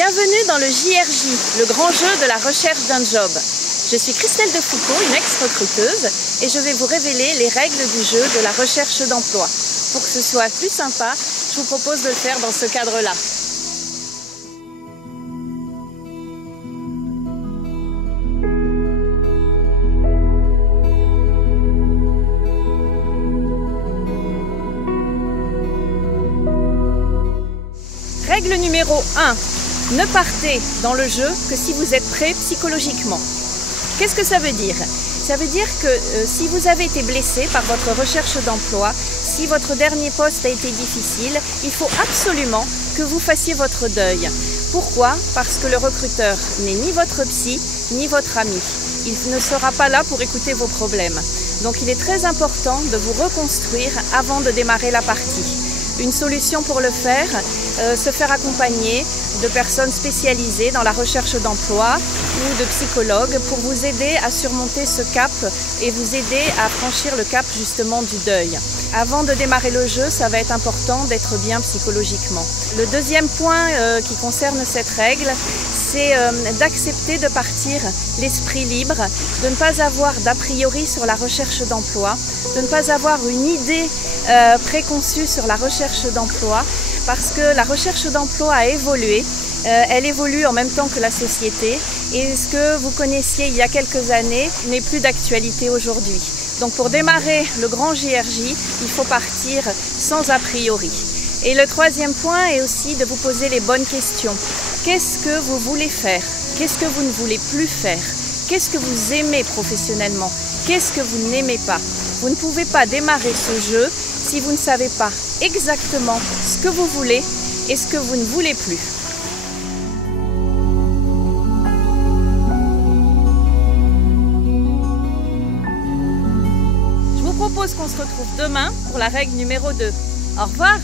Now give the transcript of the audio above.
Bienvenue dans le JRJ, le grand jeu de la recherche d'un job. Je suis Christelle Defoucault, une ex-recruteuse, et je vais vous révéler les règles du jeu de la recherche d'emploi. Pour que ce soit plus sympa, je vous propose de le faire dans ce cadre-là. Règle numéro 1. Ne partez dans le jeu que si vous êtes prêt psychologiquement. Qu'est-ce que ça veut dire? Ça veut dire que si vous avez été blessé par votre recherche d'emploi, si votre dernier poste a été difficile, il faut absolument que vous fassiez votre deuil. Pourquoi? Parce que le recruteur n'est ni votre psy, ni votre ami. Il ne sera pas là pour écouter vos problèmes. Donc il est très important de vous reconstruire avant de démarrer la partie. Une solution pour le faire, se faire accompagner de personnes spécialisées dans la recherche d'emploi ou de psychologues pour vous aider à surmonter ce cap et vous aider à franchir le cap justement du deuil. Avant de démarrer le jeu, ça va être important d'être bien psychologiquement. Le deuxième point qui concerne cette règle, c'est d'accepter de partir l'esprit libre, de ne pas avoir d'a priori sur la recherche d'emploi, de ne pas avoir une idée préconçue sur la recherche d'emploi, parce que la recherche d'emploi a évolué. Elle évolue en même temps que la société et ce que vous connaissiez il y a quelques années n'est plus d'actualité aujourd'hui. Donc pour démarrer le grand JRJ, il faut partir sans a priori. Et le troisième point est aussi de vous poser les bonnes questions. Qu'est-ce que vous voulez faire? Qu'est-ce que vous ne voulez plus faire? Qu'est-ce que vous aimez professionnellement? Qu'est-ce que vous n'aimez pas? Vous ne pouvez pas démarrer ce jeu si vous ne savez pas exactement ce que vous voulez et ce que vous ne voulez plus. Je vous propose qu'on se retrouve demain pour la règle numéro 2. Au revoir!